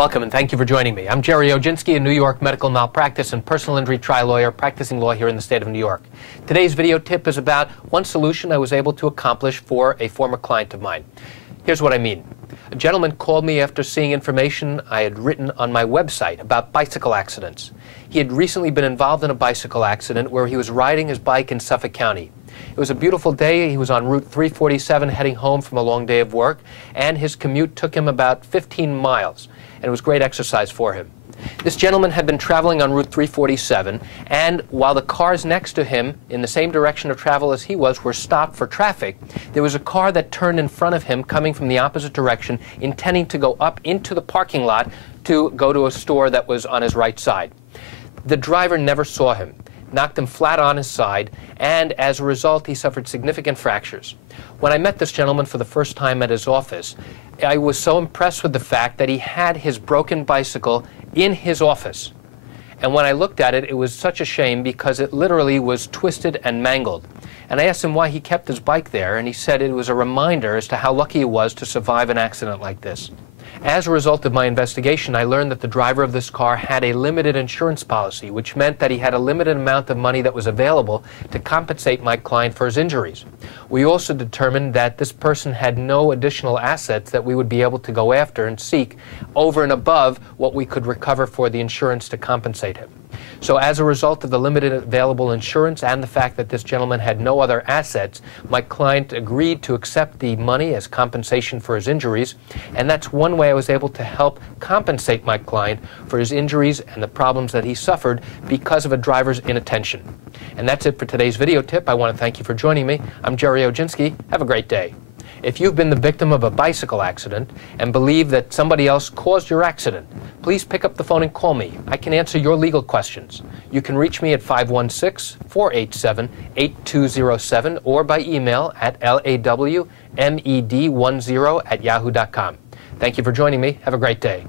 Welcome and thank you for joining me. I'm Jerry Oginski, a New York medical malpractice and personal injury trial lawyer practicing law here in the state of New York. Today's video tip is about one solution I was able to accomplish for a former client of mine. Here's what I mean. A gentleman called me after seeing information I had written on my website about bicycle accidents. He had recently been involved in a bicycle accident where he was riding his bike in Suffolk County. It was a beautiful day. He was on Route 347 heading home from a long day of work, and his commute took him about 15 miles, and it was great exercise for him. This gentleman had been traveling on Route 347, and while the cars next to him in the same direction of travel as he was were stopped for traffic, there was a car that turned in front of him coming from the opposite direction, intending to go up into the parking lot to go to a store that was on his right side. The driver never saw him, knocked him flat on his side, and as a result he suffered significant fractures. When I met this gentleman for the first time at his office, I was so impressed with the fact that he had his broken bicycle in his office. And when I looked at it, it was such a shame because it literally was twisted and mangled. And I asked him why he kept his bike there, and he said it was a reminder as to how lucky he was to survive an accident like this. As a result of my investigation, I learned that the driver of this car had a limited insurance policy, which meant that he had a limited amount of money that was available to compensate my client for his injuries. We also determined that this person had no additional assets that we would be able to go after and seek over and above what we could recover for the insurance to compensate him. So as a result of the limited available insurance and the fact that this gentleman had no other assets, my client agreed to accept the money as compensation for his injuries, and that's one way I was able to help compensate my client for his injuries and the problems that he suffered because of a driver's inattention. And that's it for today's video tip. I want to thank you for joining me. I'm Jerry Oginski. Have a great day. If you've been the victim of a bicycle accident and believe that somebody else caused your accident, please pick up the phone and call me. I can answer your legal questions. You can reach me at 516-487-8207 or by email at lawmed10@yahoo.com. Thank you for joining me. Have a great day.